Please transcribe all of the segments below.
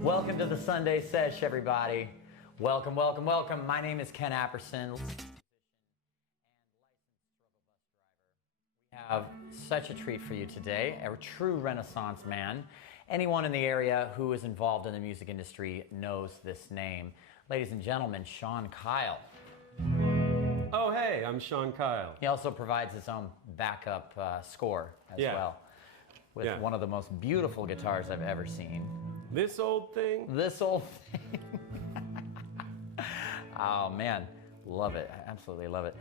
Welcome to the Sunday Sesh, everybody. Welcome, welcome, welcome. My name is Ken Apperson. We have such a treat for you today, a true Renaissance man. Anyone in the area who is involved in the music industry knows this name. Ladies and gentlemen, Shawn Kyle. Oh, hey, I'm Shawn Kyle. He also provides his own backup score as well, with one of the most beautiful guitars I've ever seen. This old thing? This old thing. Oh, man. Love it. I absolutely love it.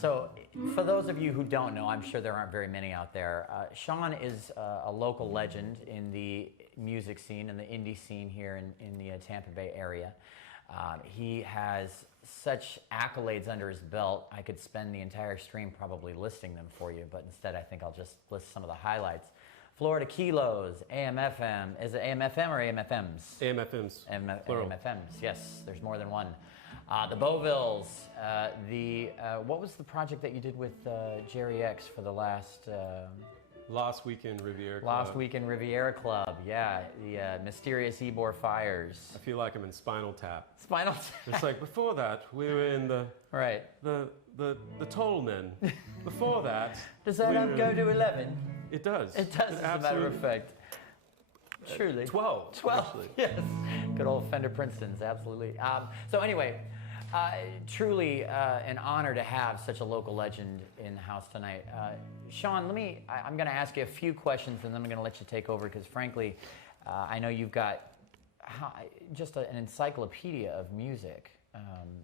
So for those of you who don't know, I'm sure there aren't very many out there, Shawn is a local legend in the music scene, in the indie scene here in the Tampa Bay area. He has such accolades under his belt. I could spend the entire stream probably listing them for you, but instead I think I'll just list some of the highlights. Florida Kilos, AM/FM. Is it AM/FM or AM/FMs? AM/FMs. AM/FMs, yes, there's more than one. The Beauvilles, what was the project that you did with Jerry X for the last... Last Weekend Riviera Club. Last Weekend Riviera Club, yeah. The Mysterious Ybor Fires. I feel like I'm in Spinal Tap. Spinal Tap. It's like, before that, we were in the... Right. The Tollmen. Before that... Does that go to 11? It does. It does, as a matter of fact. Truly. 12. 12, actually. Yes. Good old Fender Princetons, absolutely. So anyway, truly an honor to have such a local legend in the house tonight. Shawn, I'm going to ask you a few questions and then I'm going to let you take over because frankly, I know you've got just an encyclopedia of music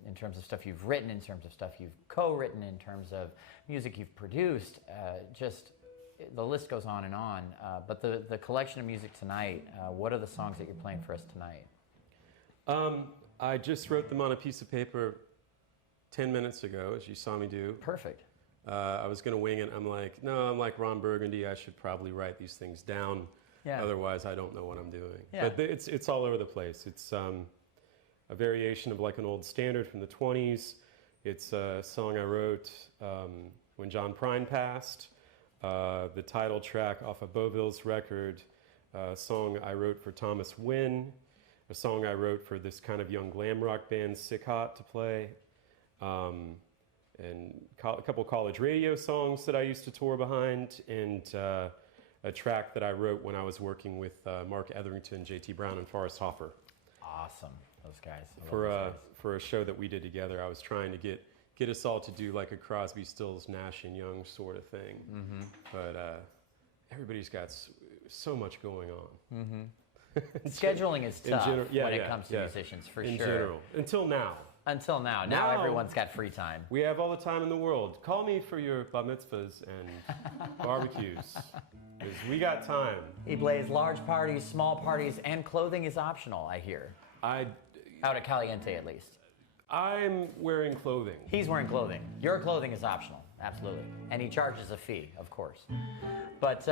in terms of stuff you've written, in terms of stuff you've co-written, in terms of music you've produced, the list goes on and on. But the collection of music tonight, what are the songs that you're playing for us tonight? I just wrote them on a piece of paper 10 minutes ago, as you saw me do. Perfect. I was going to wing it. I'm like Ron Burgundy. I should probably write these things down. Yeah. Otherwise, I don't know what I'm doing. Yeah. But it's all over the place. It's a variation of like an old standard from the 20s. It's a song I wrote when John Prine passed. The title track off a Beauvilles record. A song I wrote for Thomas Wynn. A song I wrote for this kind of young glam rock band, Sick Hot, to play. And a couple college radio songs that I used to tour behind, and a track that I wrote when I was working with Mark Etherington, J.T. Brown, and Forrest Hoffer. Awesome, those guys. For a show that we did together, I was trying to get us all to do like a Crosby, Stills, Nash and Young sort of thing. Mm-hmm. But everybody's got so much going on. Mm-hmm. Scheduling is tough when it comes to musicians, for sure. In general, until now. Until now. Now everyone's got free time. We have all the time in the world. Call me for your bar mitzvahs and barbecues, because we got time. He plays large parties, small parties, and clothing is optional, I hear. Out at Caliente, at least. I'm wearing clothing. He's wearing clothing. Your clothing is optional, absolutely. And he charges a fee, of course. But,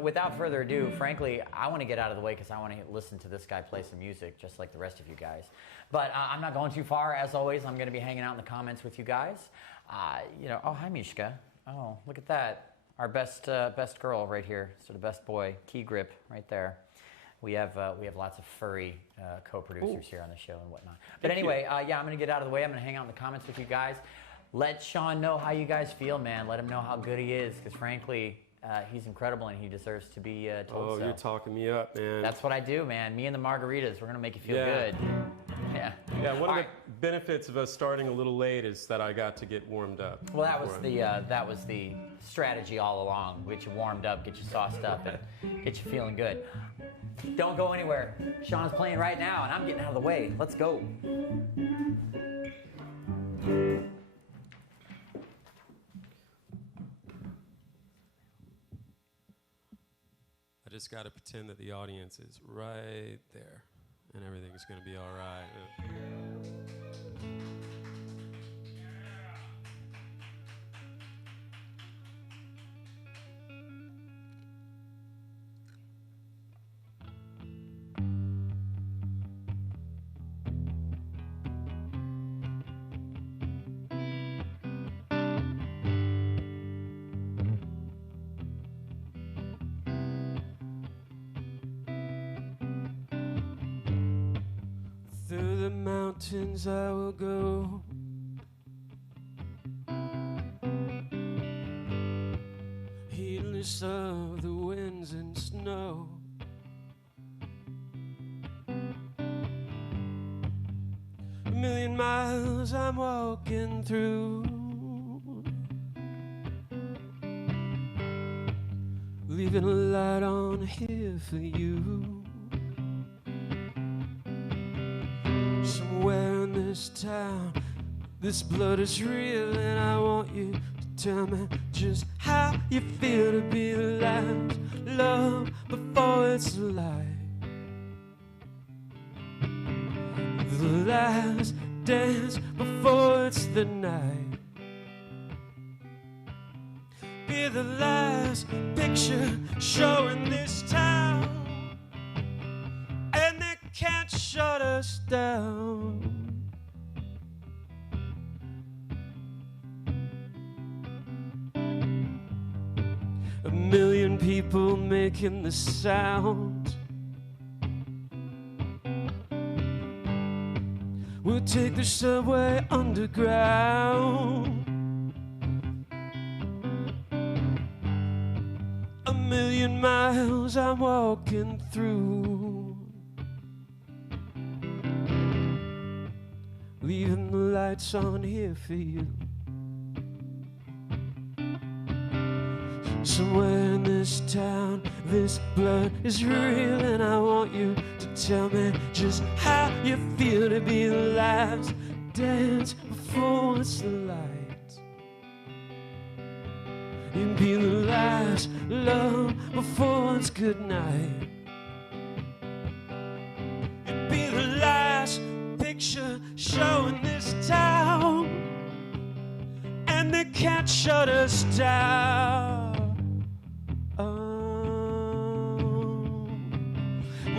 without further ado, frankly, I want to get out of the way because I want to listen to this guy play some music just like the rest of you guys. But I'm not going too far. As always, I'm going to be hanging out in the comments with you guys. Oh, hi, Mishka. Oh, look at that. Our best girl right here. So the best boy, Key Grip, right there. We have lots of furry co-producers here on the show and whatnot. But anyway, I'm going to get out of the way. I'm going to hang out in the comments with you guys. Let Shawn know how you guys feel, man. Let him know how good he is, because frankly, he's incredible and he deserves to be told so. Oh, you're talking me up, man. That's what I do, man. Me and the margaritas, we're going to make you feel good. Yeah. Yeah, one of the benefits of us starting a little late is that I got to get warmed up. Well, that was the strategy all along. Get you warmed up, get you sauced up, and get you feeling good. Don't go anywhere. Shawn's playing right now, and I'm getting out of the way. Let's go. I just got to pretend that the audience is right there, and everything's going to be all right. mountains I will go. Heedless of the winds and snow. A million miles I'm walking through, leaving a light on here for you. Somewhere in this town, this blood is real, and I want you to tell me just how you feel to be the last love before it's the light. The last dance before it's the night. Be the last picture showing this town, and they can't shut us down. A million people making the sound. We'll take the subway underground. A million miles I'm walking through, leaving the lights on here for you. Somewhere in this town, this blood is real, and I want you to tell me just how you feel to be the last dance before it's the light. And be the last love before it's good night. And be the last picture showing this town, and they can't shut us down.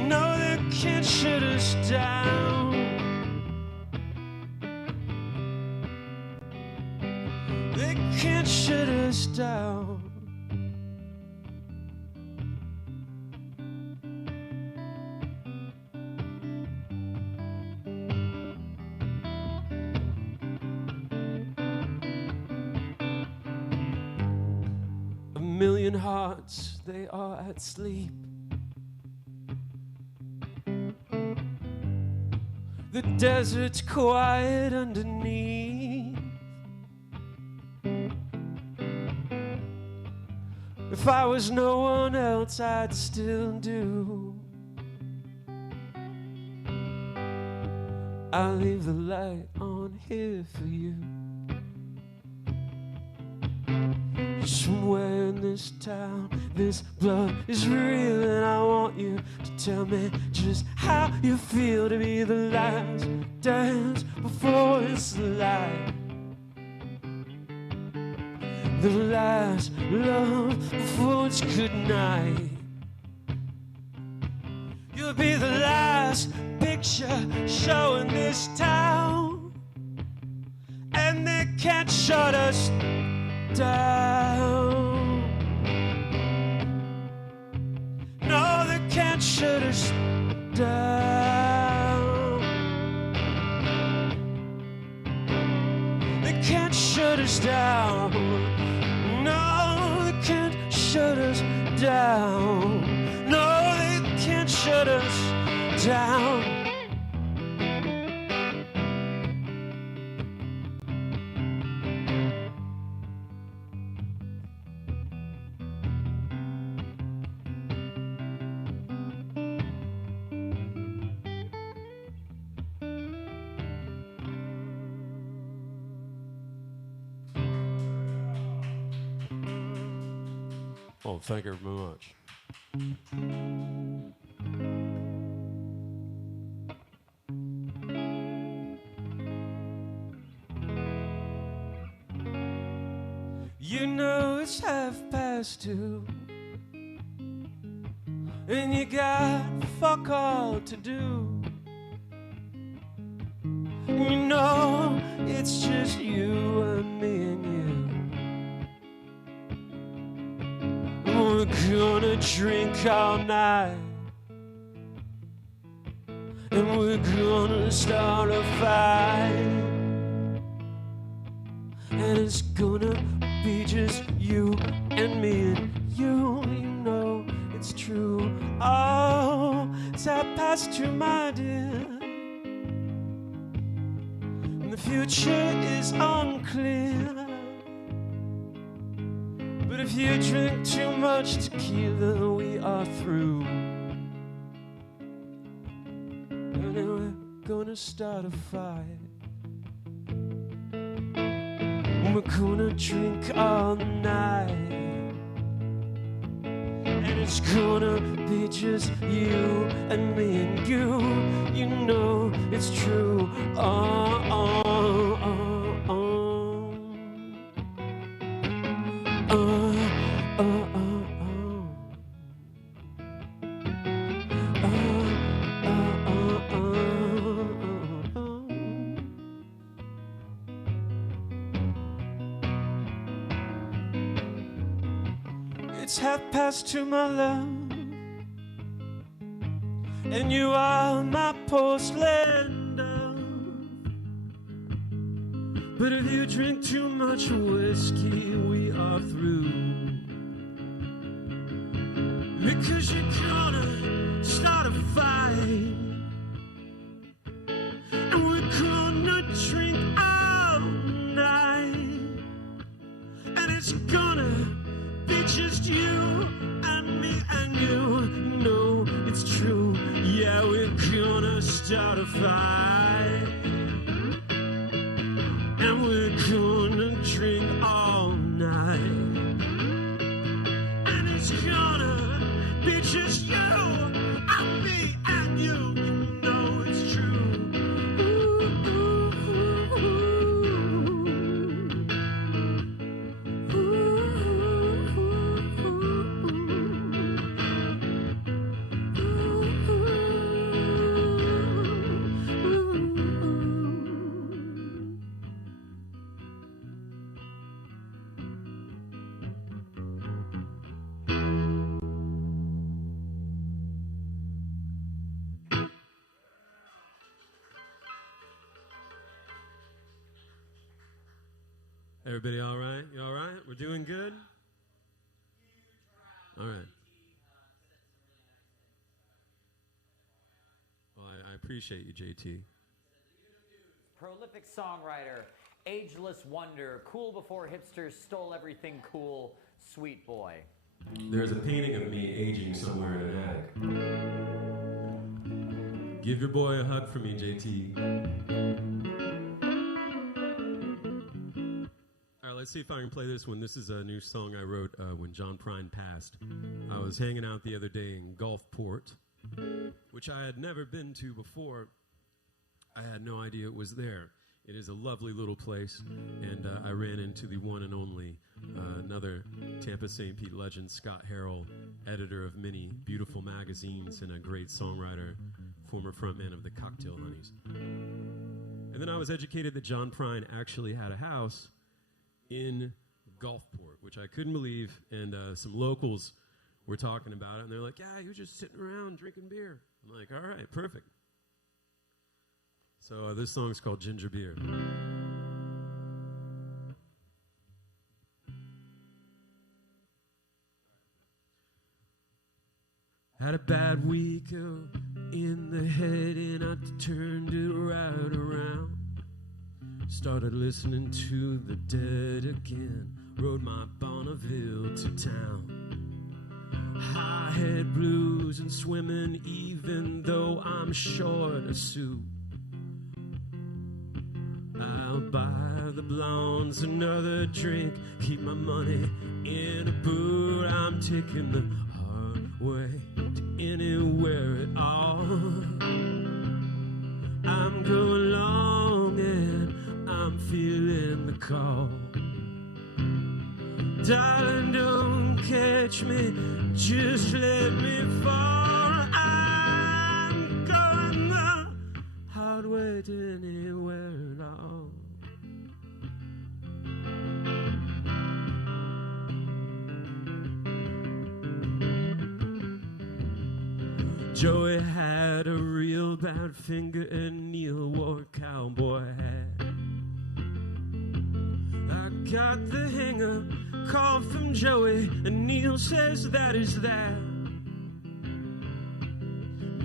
No, they can't shut us down. They can't shut us down. A million hearts, they are at sleep. The desert's quiet underneath. If I was no one else, I'd still do. I'll leave the light on here for you. Somewhere in this town, this blood is real, and I want you to tell me just how you feel to be the last dance before it's the light. The last love before it's good night. You'll be the last picture showing this town, and they can't shut us down. No, they can't shut us down. They can't shut us down. No, they can't shut us down. No, they can't shut us down. Oh, thank you very much. You know it's 2:30, and you got fuck all to do. You know it's just you and me and you. We're gonna drink all night, and and we're gonna start a fight. And it's gonna be just you and me and you know it's true. Oh, it's 2:30, my dear, and the future is unclear. But if you drink too much tequila, we are through. And then we're gonna start a fight. We're gonna drink all night. And it's gonna be just you and me and you know it's true. Oh, oh, oh, oh. It's 2:30, my love, and you are my porcelain dove. But if you drink too much whiskey, we are through. Because you're gonna start a fight, and we're gonna drink all night, and it's gonna be just you and me and you know it's true. Yeah, we're gonna start a fight, and we're gonna drink all night, and it's gonna be just you and me and you know it's true. Ooh, ooh, ooh, ooh. Everybody all right? You all right? We're doing good? All right. Well, I appreciate you, JT. Prolific songwriter, ageless wonder, cool before hipsters stole everything cool, sweet boy. There's a painting of me aging somewhere in an attic. Give your boy a hug for me, JT. All right, let's see if I can play this one. This is a new song I wrote when John Prine passed. I was hanging out the other day in Gulfport, which I had never been to before. I had no idea it was there. It is a lovely little place, and I ran into the one and only another Tampa St. Pete legend, Scott Harrell, editor of many beautiful magazines and a great songwriter, former frontman of the Cocktail Honeys. And then I was educated that John Prine actually had a house in Gulfport, which I couldn't believe, and some locals were talking about it, and they're like, yeah, he was just sitting around drinking beer. I'm like, all right, perfect. So this song's called Ginger Beer. Had a bad week in the head, and I turned it right around. Started listening to the Dead again. Rode my Bonneville to town. High-head blues and swimming, even though I'm short a suit. I'll buy the blondes another drink, keep my money in a boot. I'm taking the hard way to anywhere at all. I'm going long and I'm feeling the call. Darling, don't catch me, just let me fall. I'm going the hard way to anywhere at all. Joey had a real bad finger and Neil wore a cowboy hat. I got the hang-up call from Joey and Neil says that is that.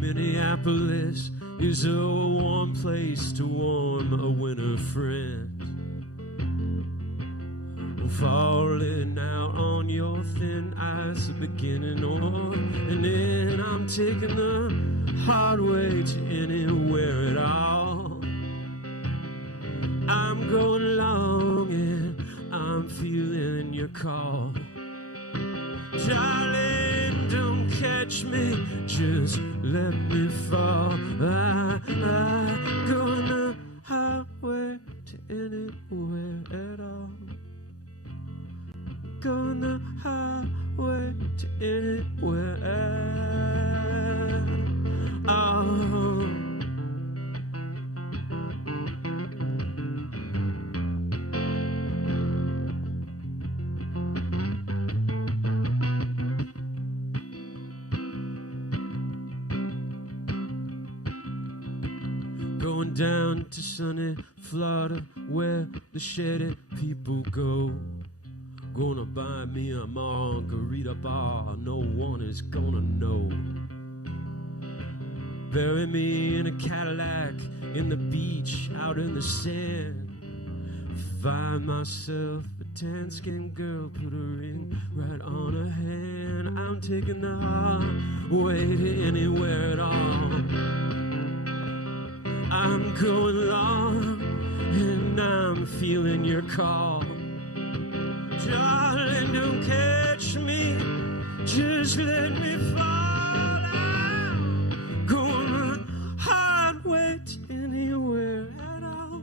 Minneapolis is a warm place to warm a winter friend. Falling out on your thin ice, beginning or an end. I'm taking the hard way to anywhere at all. I'm going long and I'm feeling your call. Darling, don't catch me, just let me fall. I'm going the highway to anywhere at all. Going the highway to anywhere at all. Going down to sunny Florida where the shady people go. Gonna buy me a margarita bar, no one is gonna know. Bury me in a Cadillac, in the beach, out in the sand. Find myself a tan-skinned girl, put a ring right on her hand. I'm taking the highway to anywhere at all. I'm going long, and I'm feeling your call. Darling, don't catch me, just let me fall. I'm going the hard way to anywhere at all.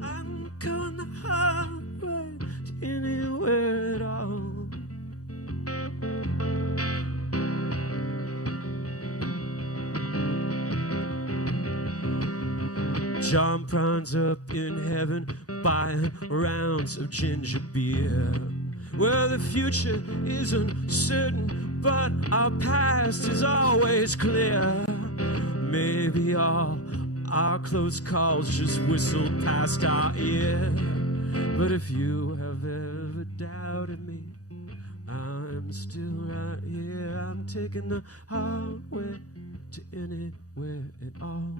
I'm going the hard way to anywhere at all. John Brown's up in heaven buying rounds of ginger beer. Well, the future is uncertain, but our past is always clear. Maybe all our close calls just whistled past our ear. But if you have ever doubted me, I'm still right here. I'm taking the hard way to anywhere at all.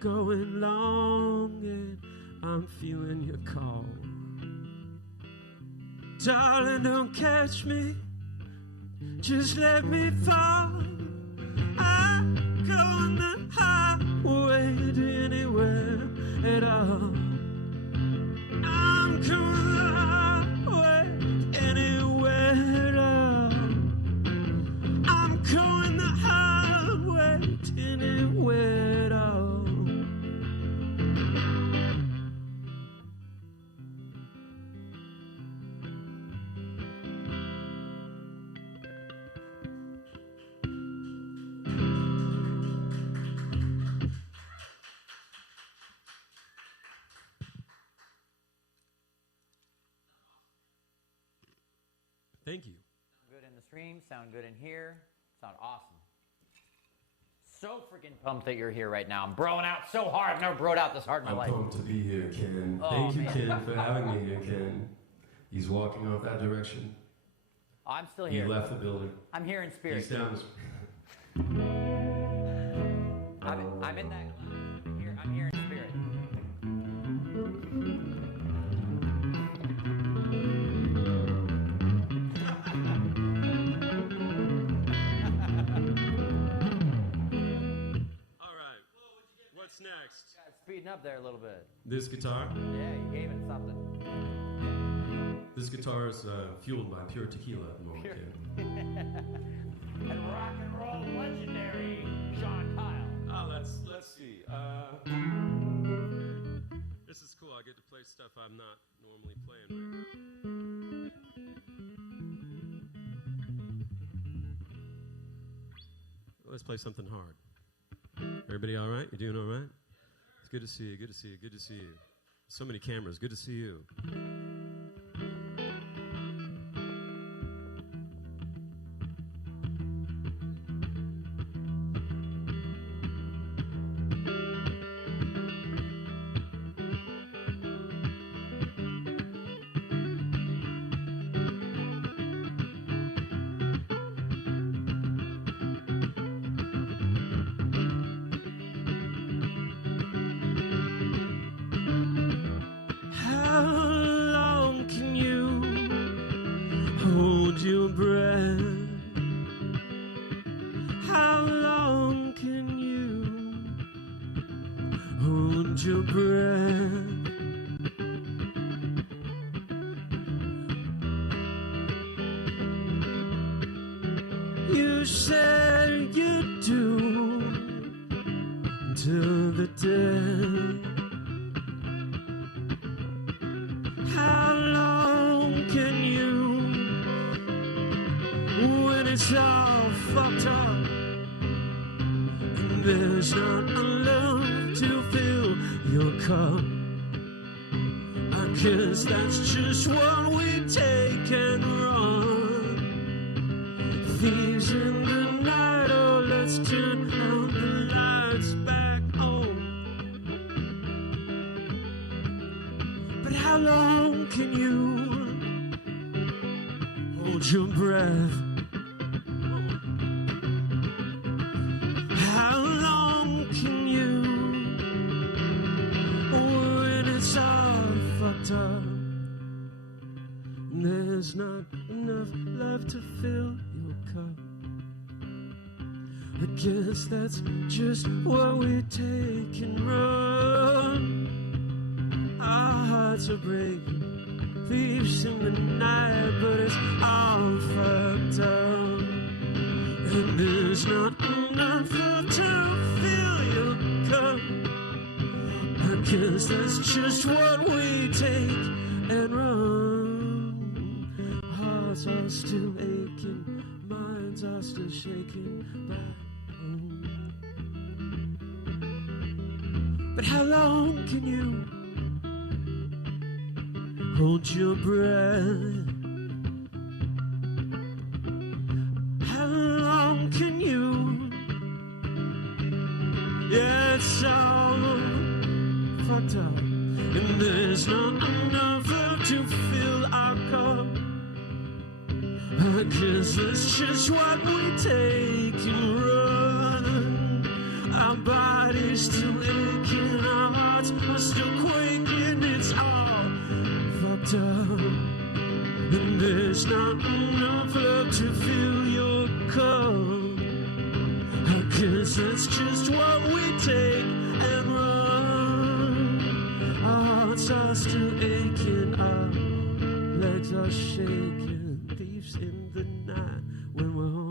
Going long and I'm feeling your call. Darling, don't catch me, just let me fall. I'm going the highway to anywhere at all. I'm going the highway to anywhere at all. I'm going the highway to anywhere at all. Thank you. Good in the stream, sound good in here, sound awesome. So freaking pumped that you're here right now. I'm broing out so hard. I've never broed out this hard in my life. I'm pumped to be here, Ken. Oh, Thank you, man. Ken, for having me here, Ken. He's walking off that direction. I'm still here. He left the building. I'm here in spirit. He's down. I'm in that. I'm here in spirit. What's next? Speeding up there a little bit. This guitar? Yeah, you gave it something. This guitar is fueled by pure tequila at the moment, Ken. And rock and roll legendary Shawn Kyle. Oh, let's see. This is cool. I get to play stuff I'm not normally playing right now. Let's play something hard. Everybody all right? You doing all right? It's good to see you. Good to see you. Good to see you. So many cameras. Good to see you. you said you'd do until the day. How long can you, when it's all fucked up and there's not enough to fill your cup? I guess that's just what we take and run. Thieves in the night, oh, let's turn out the lights back home. But how long can you hold your breath? How long can you, when it's all fucked up, there's not enough left to fill your cup? I guess that's just what we take and run. Our hearts are breaking, thieves in the night, but it's all fucked up. And there's not enough left to fill your cup. I guess that's just what we take and run. Hearts are still aching, minds are still shaking back home. But how long can you hold your breath? How long can you? Yeah, it's all fucked up, and there's not enough left to fill our cup. I guess that's just what we take and run. Our bodies still aching, our hearts are still quaking. It's all fucked up, and there's not enough left to fill your cup. I guess that's just what we take and run. Our hearts are still aching, our legs are shaking. Thieves in the night when we're home.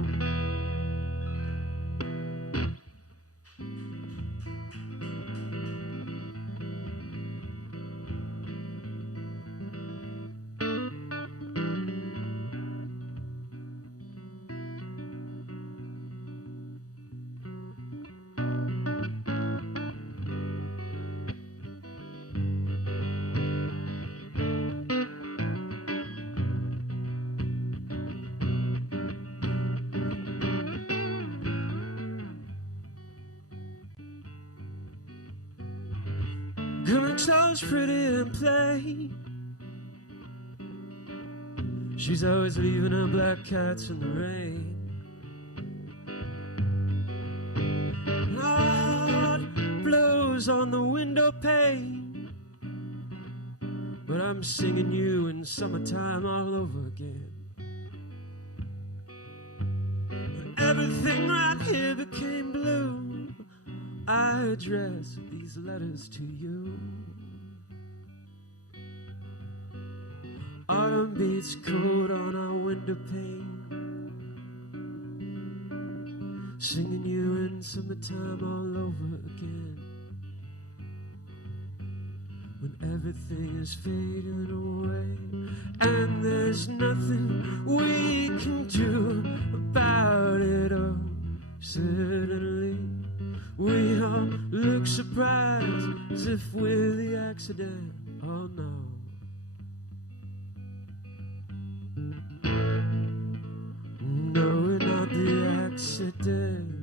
Gonna close pretty and play. She's always leaving her black cats in the rain. Heart blows on the window pane, but I'm singing you in summertime all over again. When everything right here became blue, I address these letters to you. Autumn beats cold on our window pane, singing you in summertime all over again. When everything is fading away and there's nothing we can do about it all, suddenly we all look surprised as if we're the accident. Oh no. No, we're not the accident.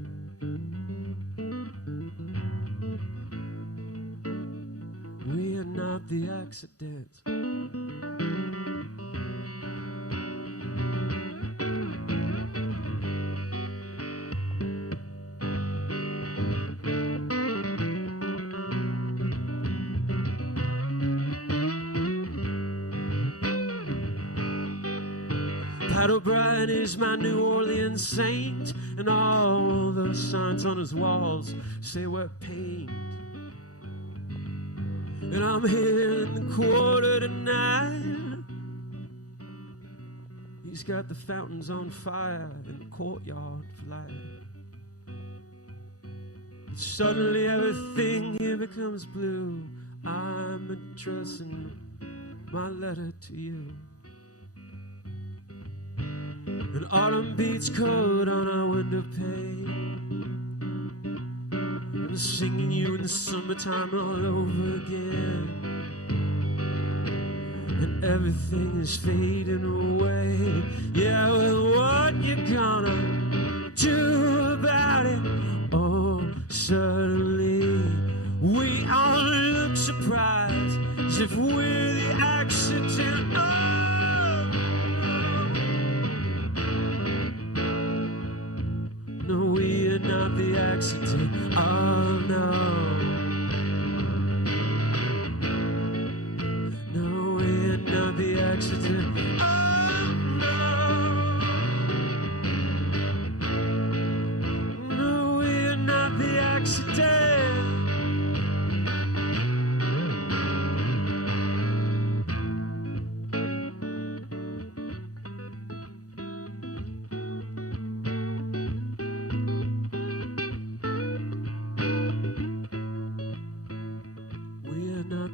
We are not the accident. Pat O'Brien is my New Orleans saint, and all the signs on his walls say we're pained. And I'm here in the quarter to 9. He's got the fountains on fire in the courtyard flat. But suddenly everything here becomes blue. I'm addressing my letter to you. And autumn beats cold on our window pane. I'm singing you in the summertime all over again. And everything is fading away. Yeah, well, what you gonna do about it? Oh, suddenly we all look surprised, as if we're the accident. Oh, no, we are not the accident. Oh, no. No, we're not the accident. Oh, no. No, we're not the accident.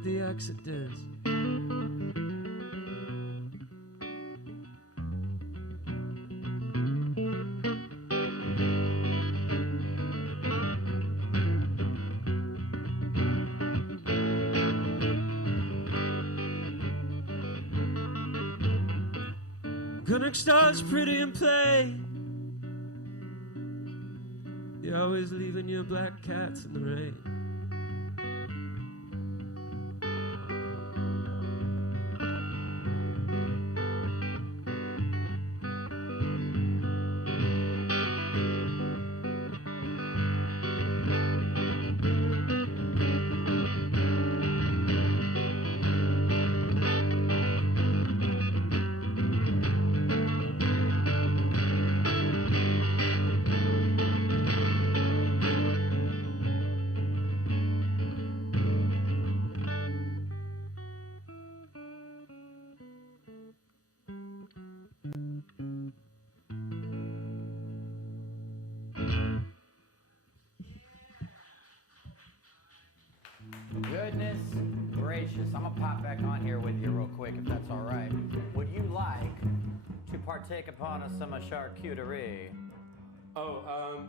The accidents. Connect stars pretty in play. You're always leaving your black cats in the rain. Goodness gracious. I'm going to pop back on here with you real quick, if that's all right. Would you like to partake upon some charcuterie? Oh,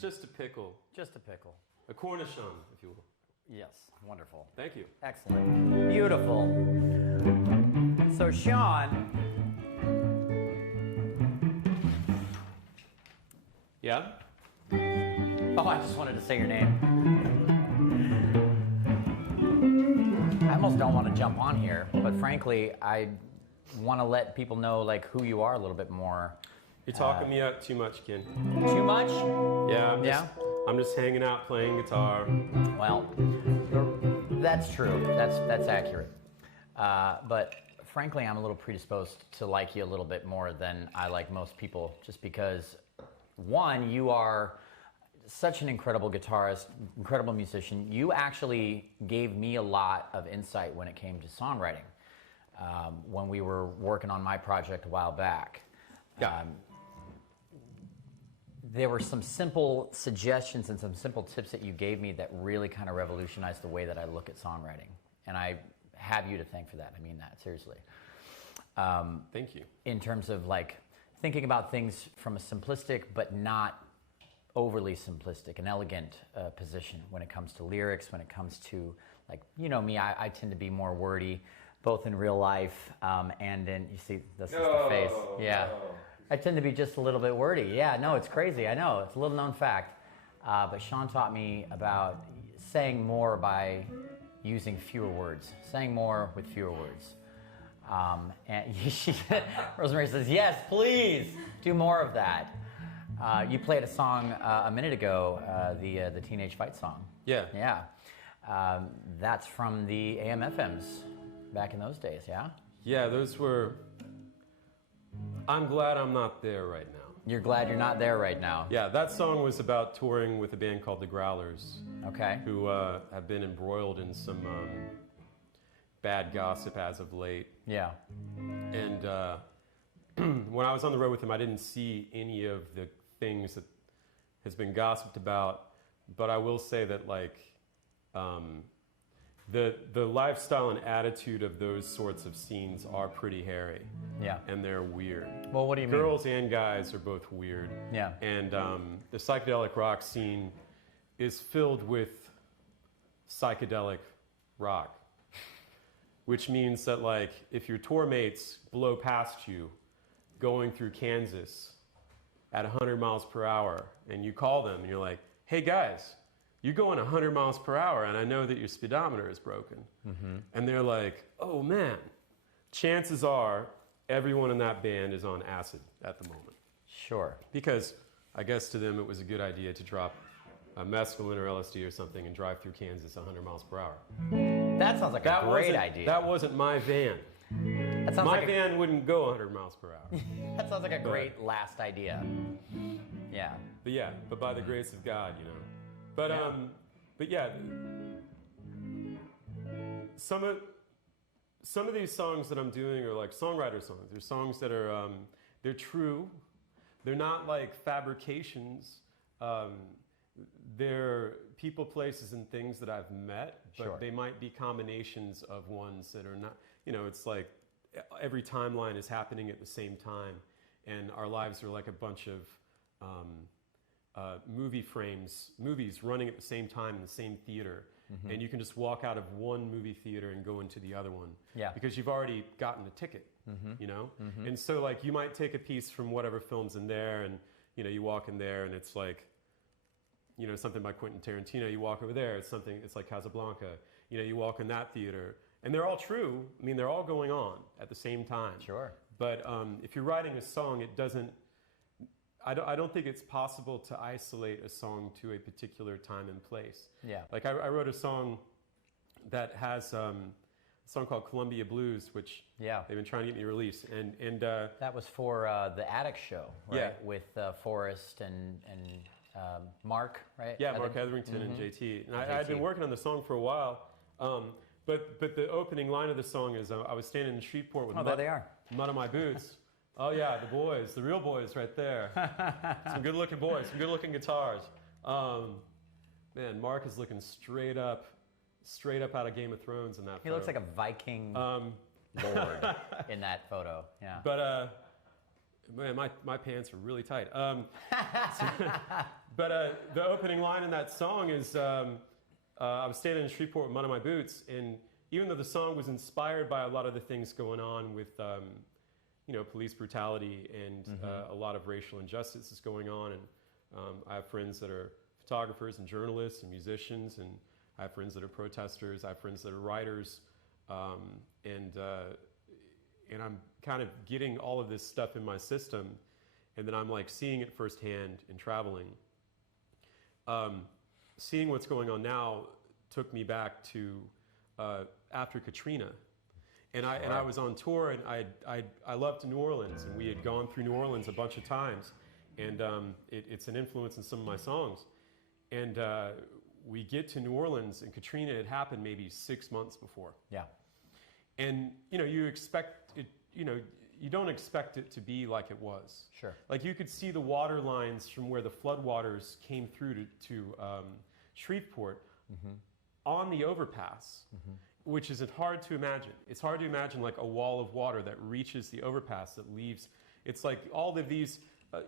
just a pickle. Just a pickle. A cornichon, if you will. Yes, wonderful. Thank you. Excellent. Beautiful. So, Shawn. Yeah? Oh, I just wanted to say your name. I almost don't want to jump on here, but frankly, I want to let people know like who you are a little bit more. You're talking me up too much, Ken. Too much? Yeah, I'm just hanging out playing guitar. Well, that's true. That's accurate. But frankly, I'm a little predisposed to like you a little bit more than I like most people, just because, one, you are such an incredible guitarist, incredible musician. You actually gave me a lot of insight when it came to songwriting when we were working on my project a while back. Yeah. There were some simple suggestions and some simple tips that you gave me that really kind of revolutionized the way that I look at songwriting. And I have you to thank for that. I mean that, seriously. Thank you. In terms of like thinking about things from a simplistic but not overly simplistic, an elegant position when it comes to lyrics, when it comes to, like, you know me, I tend to be more wordy, both in real life and in, you see, this is the face. Yeah. No. I tend to be just a little bit wordy. Yeah, no, it's crazy. I know. It's a little known fact. But Shawn taught me about saying more by using fewer words, saying more with fewer words. And Rosemary says, yes, please do more of that. You played a song a minute ago, the Teenage Fight song. Yeah. Yeah. That's from the AM/FMs back in those days, yeah? Yeah, those were... I'm glad I'm not there right now. You're glad you're not there right now. Yeah, that song was about touring with a band called the Growlers. Okay. Who have been embroiled in some bad gossip as of late. Yeah. And when I was on the road with him, I didn't see any of the things that has been gossiped about. But I will say that like the lifestyle and attitude of those sorts of scenes are pretty hairy. Yeah. And they're weird. Well, what do you mean? Girls and guys are both weird. Yeah. And the psychedelic rock scene is filled with psychedelic rock, which means that like if your tour mates blow past you going through Kansas at 100 miles per hour and you call them and you're like, hey guys, you're going 100 miles per hour and I know that your speedometer is broken. And they're like, oh man, chances are everyone in that band is on acid at the moment. Sure. Because I guess to them it was a good idea to drop a mescaline or LSD or something and drive through Kansas 100 miles per hour. That sounds like a great idea. That wasn't my van. That sounds My like van wouldn't go 100 miles per hour. that sounds like a great last idea. Yeah. But by the grace of God, you know. But Yeah. but yeah, some of these songs that I'm doing are like songwriter songs. They're songs that are they're true. They're not like fabrications. They're people, places, and things that I've met, but Sure. they might be combinations of ones that are not. You know, it's like every timeline is happening at the same time, and our lives are like a bunch of movies running at the same time in the same theater, and you can just walk out of one movie theater and go into the other one, Yeah. because you've already gotten a ticket, you know. And so like you might take a piece from whatever film's in there, and you know you walk in there and it's like, you know, something by Quentin Tarantino. You walk over there, it's like Casablanca. You know, you walk in that theater, and they're all true. I mean, they're all going on at the same time. Sure. But if you're writing a song, it doesn't. I don't think it's possible to isolate a song to a particular time and place. Yeah. Like I wrote a song that has a song called Columbia Blues, which Yeah. they've been trying to get me to release, and That was for the Attic Show, right? Yeah. With Forrest and Mark, right? yeah, Mark Etherington and JT. And I had JT. been working on the song for a while, but the opening line of the song is I was standing in Shreveport with Oh, there they are. mud on my boots. Oh yeah, the boys, the real boys right there. Some good-looking boys, some good-looking guitars. Man, Mark is looking straight up out of Game of Thrones in that He photo. looks like a Viking lord in that photo. Yeah. But man, my pants are really tight. But the opening line in that song is I was standing in Shreveport with mud on my boots, and even though the song was inspired by a lot of the things going on with you know, police brutality and a lot of racial injustices going on, and I have friends that are photographers and journalists and musicians, and I have friends that are protesters, I have friends that are writers, and I'm kind of getting all of this stuff in my system, and then I'm like seeing it firsthand in traveling. Seeing what's going on now took me back to after Katrina. And I was on tour, and I loved New Orleans, and we had gone through New Orleans a bunch of times, and it's an influence in some of my songs. And we get to New Orleans, and Katrina had happened maybe 6 months before. Yeah. And you know, you expect it. You know, you don't expect it to be like it was. Sure. Like you could see the water lines from where the floodwaters came through to Shreveport on the overpass. Which is hard to imagine. It's hard to imagine like a wall of water that reaches the overpass that leaves. It's like all of these,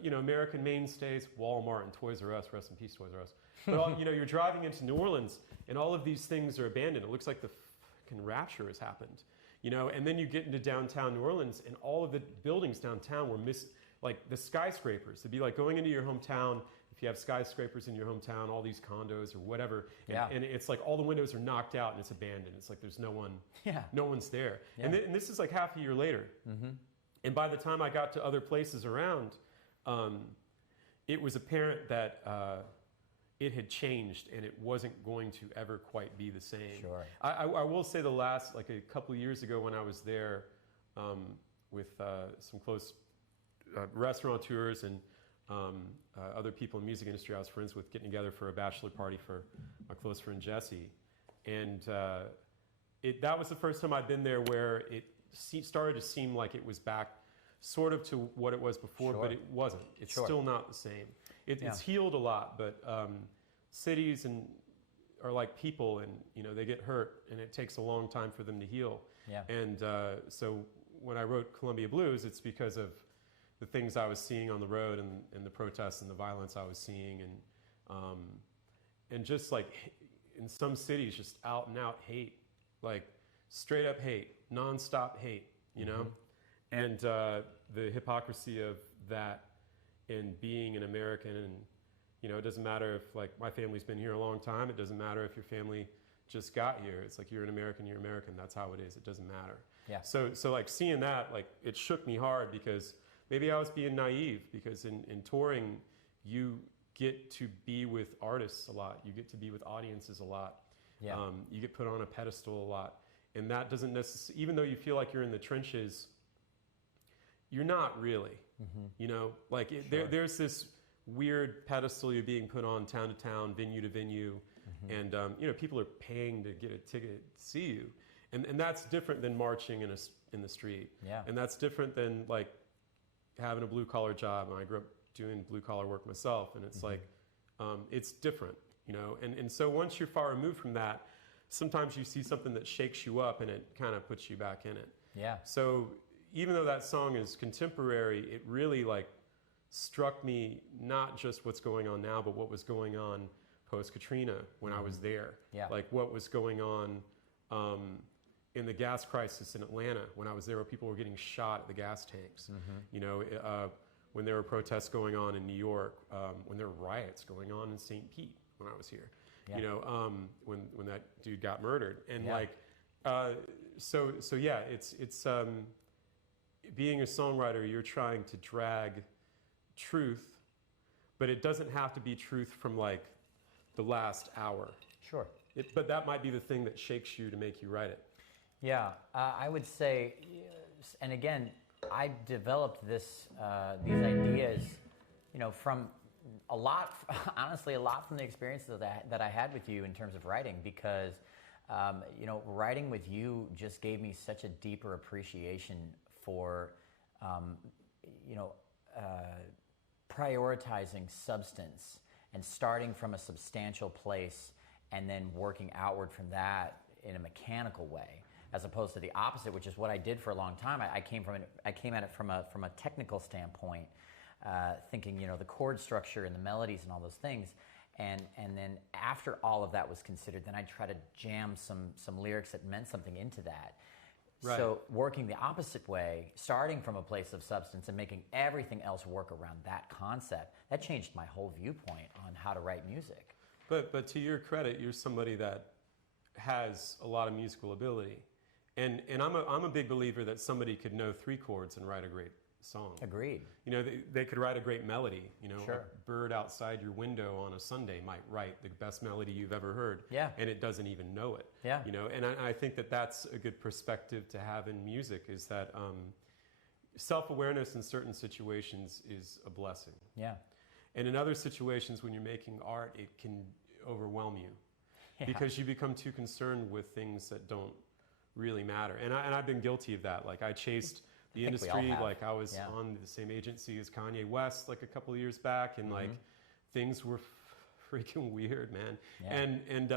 you know, American mainstays, Walmart and Toys R Us, rest in peace, Toys R Us. But all, you know, you're driving into New Orleans and all of these things are abandoned. It looks like the fucking rapture has happened, you know. And then you get into downtown New Orleans and all of the buildings downtown were like the skyscrapers. It'd be like going into your hometown. If you have skyscrapers in your hometown, all these condos or whatever, and it's like all the windows are knocked out and it's abandoned. It's like there's no one, no one's there. Yeah. And this is like half a year later. And by the time I got to other places around, it was apparent that it had changed and it wasn't going to ever quite be the same. Sure. I will say the last, like a couple of years ago when I was there with some close restaurateurs and other people in the music industry I was friends with, getting together for a bachelor party for my close friend Jesse. And that was the first time I'd been there where it started to seem like it was back sort of to what it was before, Sure. but it wasn't. It's Sure. still not the same. Yeah. It's healed a lot, but cities are like people, and they get hurt, and it takes a long time for them to heal. Yeah. And so when I wrote Columbia Blues, it's because of the things I was seeing on the road, and the protests and the violence I was seeing, and just like in some cities, just out and out hate, like straight up hate, nonstop hate, and the hypocrisy of that in being an American. And it doesn't matter if like my family's been here a long time. It doesn't matter if your family just got here. It's like you're an American, you're American. That's how it is. It doesn't matter. Yeah. So like seeing that, like it shook me hard, because maybe I was being naive, because in touring, you get to be with artists a lot. You get to be with audiences a lot. Yeah. You get put on a pedestal a lot. And that doesn't necessarily, even though you feel like you're in the trenches, you're not really. There's this weird pedestal you're being put on, town to town, venue to venue. And people are paying to get a ticket to see you. And that's different than marching in the street. Yeah. And that's different than like having a blue collar job. And I grew up doing blue collar work myself, and it's like it's different, and so once you're far removed from that, sometimes you see something that shakes you up, and it kind of puts you back in it. Yeah. So even though that song is contemporary, it really like struck me, not just what's going on now, but what was going on post Katrina when I was there. Yeah. Like what was going on in the gas crisis in Atlanta when I was there, where people were getting shot at the gas tanks. When there were protests going on in New York, when there were riots going on in St. Pete when I was here. Yeah. When that dude got murdered, and Yeah. so yeah, it's being a songwriter, you're trying to drag truth, but it doesn't have to be truth from like the last hour. Sure. But that might be the thing that shakes you to make you write it. Yeah, I would say, and again, I developed these ideas, from a lot, honestly, a lot from the experiences that I had with you in terms of writing, because, writing with you just gave me such a deeper appreciation for, prioritizing substance and starting from a substantial place and then working outward from that in a mechanical way, as opposed to the opposite, which is what I did for a long time. I came at it from a technical standpoint, thinking the chord structure and the melodies and all those things, and then after all of that was considered, then I try to jam some lyrics that meant something into that. Right. So working the opposite way, starting from a place of substance and making everything else work around that concept, that changed my whole viewpoint on how to write music. But to your credit, you're somebody that has a lot of musical ability. And I'm a big believer that somebody could know 3 chords and write a great song. Agreed. They could write a great melody. Sure. A bird outside your window on a Sunday might write the best melody you've ever heard. Yeah. And it doesn't even know it. Yeah. And I think that that's a good perspective to have in music, is that self-awareness in certain situations is a blessing. Yeah. And in other situations, when you're making art, it can overwhelm you. Yeah. Because you become too concerned with things that don't really matter. And I've been guilty of that. Like I chased the I think we all industry. have. Like I was Yeah. on the same agency as Kanye West like a couple of years back, and like things were freaking weird, man. Yeah. And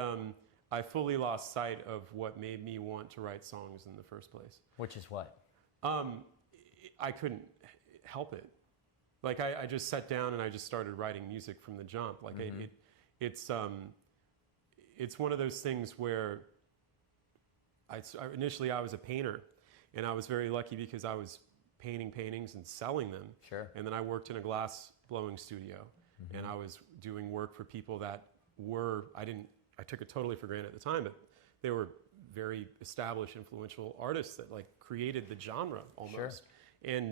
I fully lost sight of what made me want to write songs in the first place. Which is what? I couldn't help it. Like I just sat down and I just started writing music from the jump. Like it's one of those things where initially I was a painter, and I was very lucky because I was painting paintings and selling them. Sure. And then I worked in a glass blowing studio, and I was doing work for people that were, I took it totally for granted at the time, but they were very established, influential artists that like created the genre almost. Sure.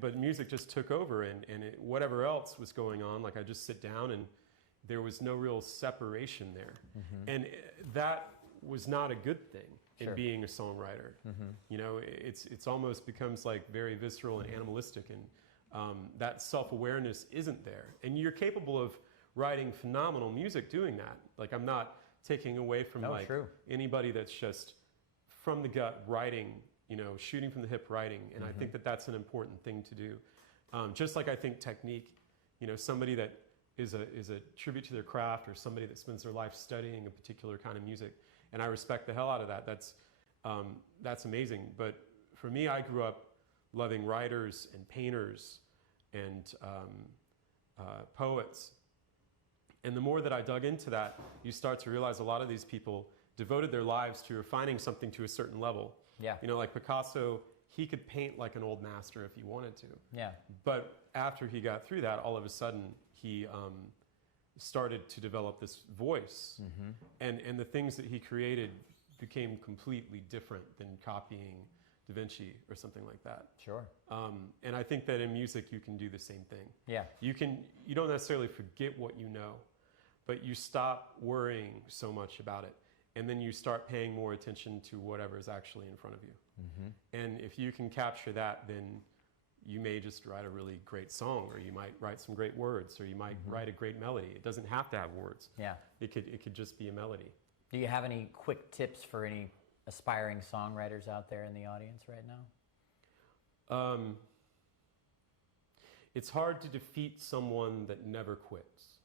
But music just took over, and whatever else was going on, like I just sit down and there was no real separation there. And that was not a good thing in Sure. being a songwriter. It's almost becomes like very visceral and animalistic, and that self-awareness isn't there. And you're capable of writing phenomenal music doing that. Like I'm not taking away from No, true. anybody that's just from the gut writing shooting from the hip writing. And I think that that's an important thing to do. Just like I think technique, somebody that is a tribute to their craft, or somebody that spends their life studying a particular kind of music. And I respect the hell out of that. That's amazing. But for me, I grew up loving writers and painters and poets. And the more that I dug into that, you start to realize a lot of these people devoted their lives to refining something to a certain level. Yeah. Like Picasso, he could paint like an old master if he wanted to. Yeah. But after he got through that, all of a sudden, he started to develop this voice. And the things that he created became completely different than copying Da Vinci or something like that. Sure. And I think that in music, you can do the same thing. Yeah. You don't necessarily forget what you know, but you stop worrying so much about it. And then you start paying more attention to whatever is actually in front of you. And if you can capture that, then you may just write a really great song, or you might write some great words, or you might write a great melody. It doesn't have to have words. Yeah. It could just be a melody. Do you have any quick tips for any aspiring songwriters out there in the audience right now? It's hard to defeat someone that never quits.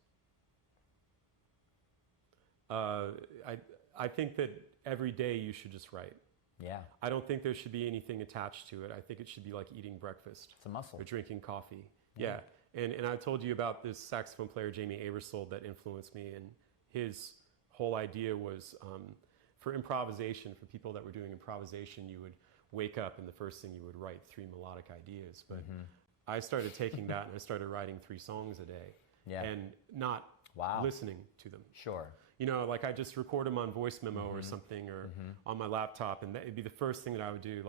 I think that every day you should just write. Yeah. I don't think there should be anything attached to it. I think it should be like eating breakfast. It's a muscle. Or drinking coffee. Yeah. And I told you about this saxophone player, Jamie Aversold, that influenced me. And his whole idea was for improvisation, for people that were doing improvisation, you would wake up and the first thing you would write 3 melodic ideas. But I started taking that and I started writing 3 songs a day. Yeah. And not listening to them. Sure. Like I just record them on voice memo or something, or on my laptop, and it'd be the first thing that I would do.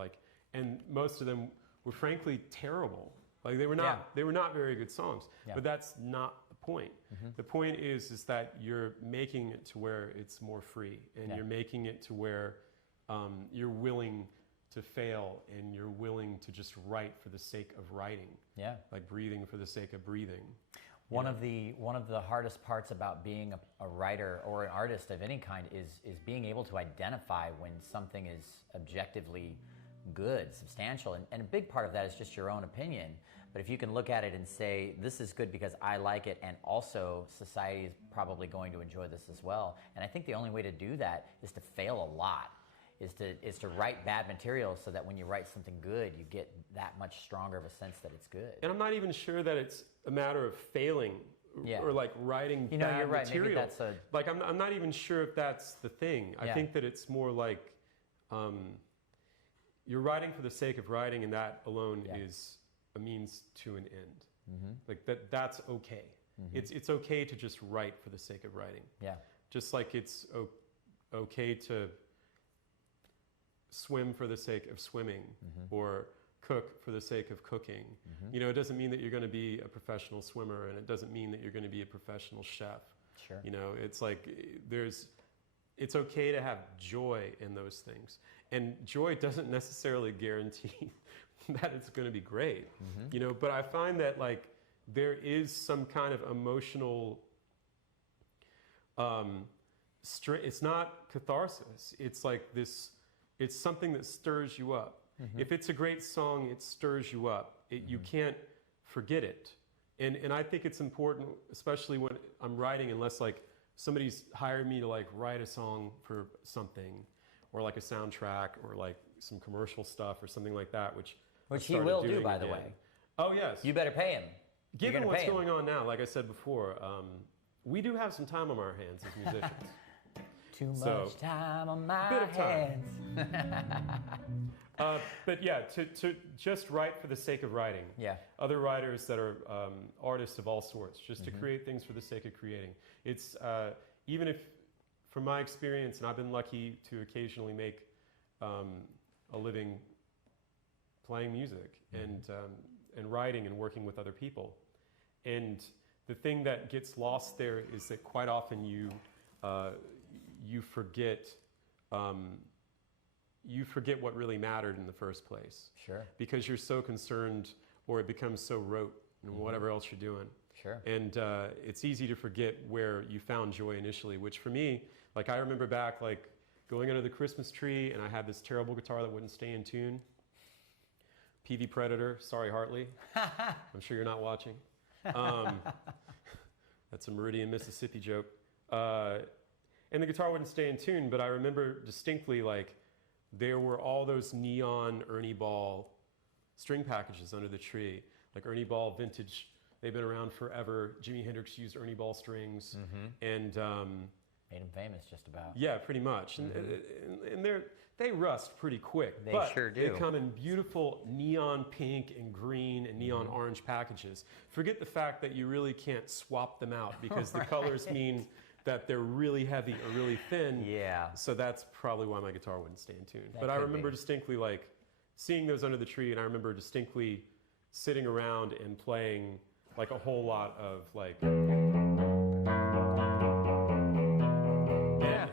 And most of them were frankly terrible. Like they were not very good songs. Yeah. But that's not the point. The point is that you're making it to where it's more free, and you're making it to where you're willing to fail, and you're willing to just write for the sake of writing. Yeah. Like breathing for the sake of breathing. One of the hardest parts about being a writer or an artist of any kind is being able to identify when something is objectively good, substantial, and a big part of that is just your own opinion. But if you can look at it and say, this is good because I like it, and also society is probably going to enjoy this as well. And I think the only way to do that is to fail a lot, is to write bad material, so that when you write something good, you get that much stronger of a sense that it's good. And I'm not even sure that it's a matter of failing or like writing bad you're right. material. Maybe that's like I'm not even sure if that's the thing. I think that it's more like you're writing for the sake of writing, and that alone is a means to an end. Like that's okay. It's okay to just write for the sake of writing. Yeah. Just like it's okay to swim for the sake of swimming, or cook for the sake of cooking. It doesn't mean that you're going to be a professional swimmer, and it doesn't mean that you're going to be a professional chef. Sure. It's like it's okay to have joy in those things. And joy doesn't necessarily guarantee that it's going to be great. But I find that like there is some kind of emotional it's not catharsis. It's like this. It's something that stirs you up. If it's a great song, it stirs you up. You can't forget it. And I think it's important, especially when I'm writing, unless like somebody's hired me to like write a song for something, or like a soundtrack, or like some commercial stuff or something like that, which he will do, by the way. Oh yes. You better pay him. Given what's going on now, like I said before, we do have some time on our hands as musicians. Too much time on my hands. But yeah, to just write for the sake of writing. Yeah. Other writers that are artists of all sorts, just to create things for the sake of creating. It's even if, from my experience, and I've been lucky to occasionally make a living playing music and writing and working with other people. And the thing that gets lost there is that quite often you forget what really mattered in the first place. Sure. Because you're so concerned, or it becomes so rote in whatever else you're doing. Sure. And it's easy to forget where you found joy initially, which for me, like I remember back like going under the Christmas tree, and I had this terrible guitar that wouldn't stay in tune. PV Predator, sorry Hartley. I'm sure you're not watching. That's a Meridian, Mississippi joke. And the guitar wouldn't stay in tune, but I remember distinctly, like, there were all those neon Ernie Ball string packages under the tree. Like Ernie Ball vintage, they've been around forever. Jimi Hendrix used Ernie Ball strings. And made him famous just about. yeah, pretty much. And they rust pretty quick. They but sure do. They come in beautiful neon pink and green and neon orange packages. Forget the fact that you really can't swap them out because the colors mean that they're really heavy or really thin. Yeah. So that's probably why my guitar wouldn't stay in tune. That But I could remember be. distinctly like seeing those under the tree, and I remember distinctly sitting around and playing like a whole lot of like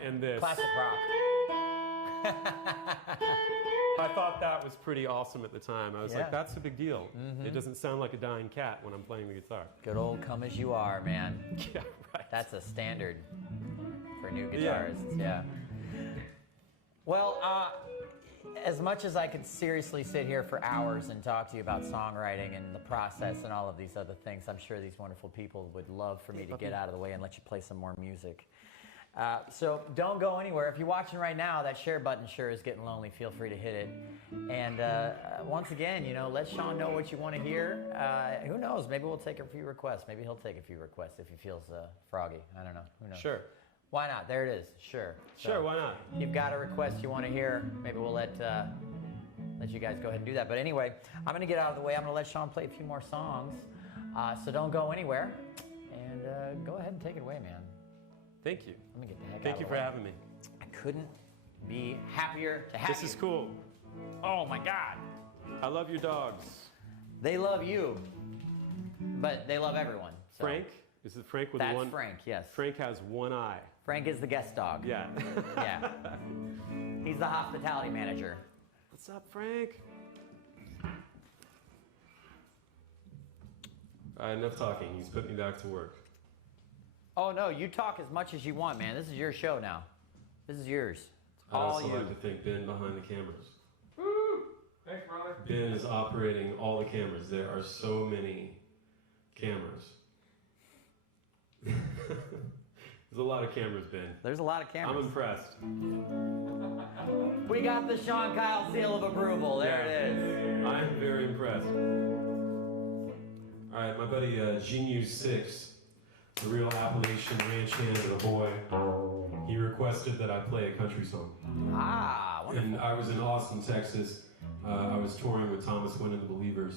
and this. Classic rock. I thought that was pretty awesome at the time. I was Yeah. like, that's a big deal. It doesn't sound like a dying cat when I'm playing the guitar. Good old Come As You Are, man. Yeah, right. That's a standard for new Yeah. guitarists. Yeah. Well, as much as I could seriously sit here for hours and talk to you about songwriting and the process and all of these other things, I'm sure these wonderful people would love for me to get out of the way and let you play some more music. So don't go anywhere. If you're watching right now, that share button sure is getting lonely. Feel free to hit it. And once again, you know, let Shawn know what you want to hear. Who knows? Maybe we'll take a few requests. Maybe he'll take a few requests if he feels froggy. I don't know. Who knows? Sure. Why not? There it is. Sure. Sure, why not? You've got a request you want to hear. Maybe we'll let you guys go ahead and do that. But anyway, I'm going to get out of the way. I'm going to let Shawn play a few more songs. So don't go anywhere. And go ahead and take it away, man. Thank you. Let me get the heck out Thank of you the for way. having me. I couldn't be happier to have This you. is cool. Oh my God. I love your dogs. They love you, but they love everyone. So Frank? Is it Frank with That's one? Frank, yes. Frank has one eye. Frank is the guest dog. Yeah. Yeah. He's the hospitality manager. What's up, Frank? All right, enough talking. He's put me back to work. Oh no, you talk as much as you want, man. This is your show now. This is yours. It's I all also you. like to thank Ben behind the cameras. Woo! Thanks, brother. Ben is operating all the cameras. There are so many cameras. There's a lot of cameras, Ben. There's a lot of I'm cameras. impressed. We got the Shawn Kyle seal of approval. There it is. I'm very impressed. All right, my buddy Genu6, the real Appalachian ranch hand of a boy, he requested that I play a country song. Ah, wonderful. And I was in Austin, Texas. I was touring with Thomas Wynn and the Believers,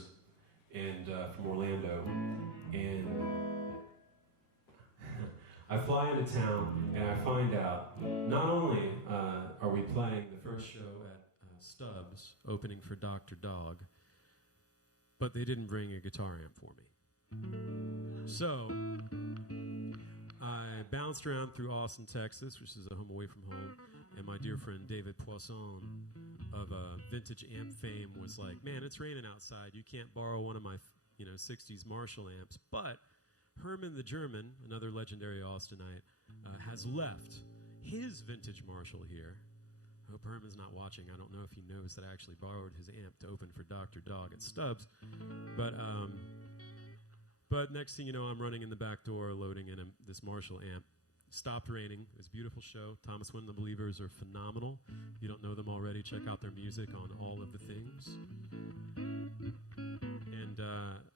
and from Orlando. And I fly into town, and I find out not only are we playing the first show at Stubbs, opening for Dr. Dog, but they didn't bring a guitar amp for me. So I bounced around through Austin, Texas, which is a home away from home, and my dear friend David Poisson of vintage amp fame was like, man, it's raining outside. You can't borrow one of my 60s Marshall amps. But Herman the German, another legendary Austinite, has left his vintage Marshall here. I hope Herman's not watching. I don't know if he knows that I actually borrowed his amp to open for Dr. Dog at Stubbs. But next thing you know, I'm running in the back door, loading in this Marshall amp. Stopped raining. It was a beautiful show. Thomas Wynn and the Believers are phenomenal. If you don't know them already, check out their music on all of the things. And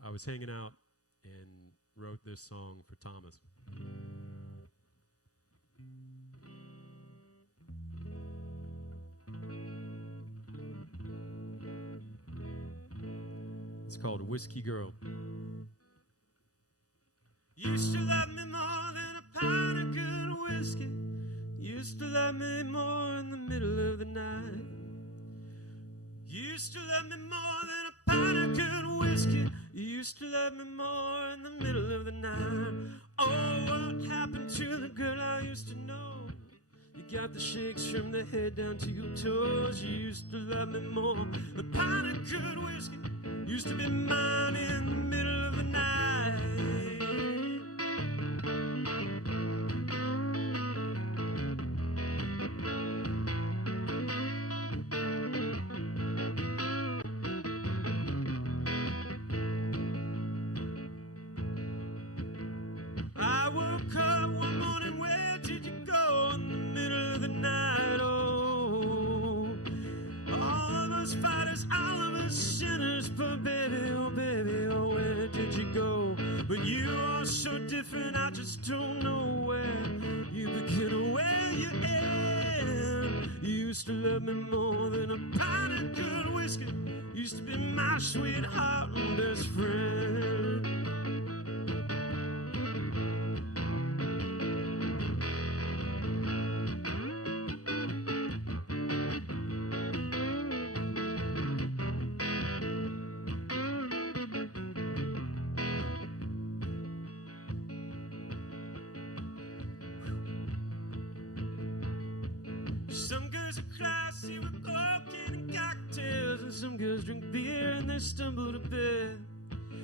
I was hanging out and wrote this song for Thomas. It's called Whiskey Girl. Used to love me more than a pint of good whiskey. Used to love me more in the middle of the night. Used to love me more than a pint of good whiskey. Used to love me more in the middle of the night. Oh, what happened to the girl I used to know? You got the shakes from the head down to your toes. You used to love me more. The pint of good whiskey used to be mine in the middle of the night. woke up one morning, where did you go in the middle of the night? Oh, all of us fighters, all of us sinners, but baby, oh, where did you go? But you are so different, I just don't know where you begin or where you end. You used to love me more than a pint of good whiskey. Used to be my sweetheart and best friend. Some girls are classy with cocaine and cocktails, and some girls drink beer and they stumble to bed.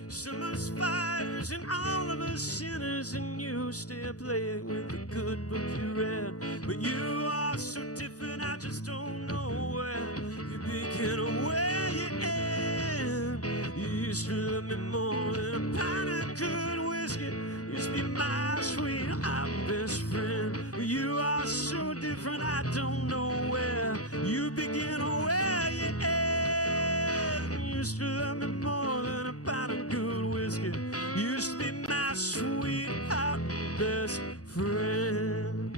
Some of us fighters and all of us sinners, and you stay up late with the good book you read. But you are so different, I just don't know where you begin or where you end. You used to love me more than a pint of good whiskey. Used to be my sweetheart and best friend. But you are so different, I don't know where you begin or where you end. You used to love me more than a pint of good whiskey. You used to be my sweetheart and best friend.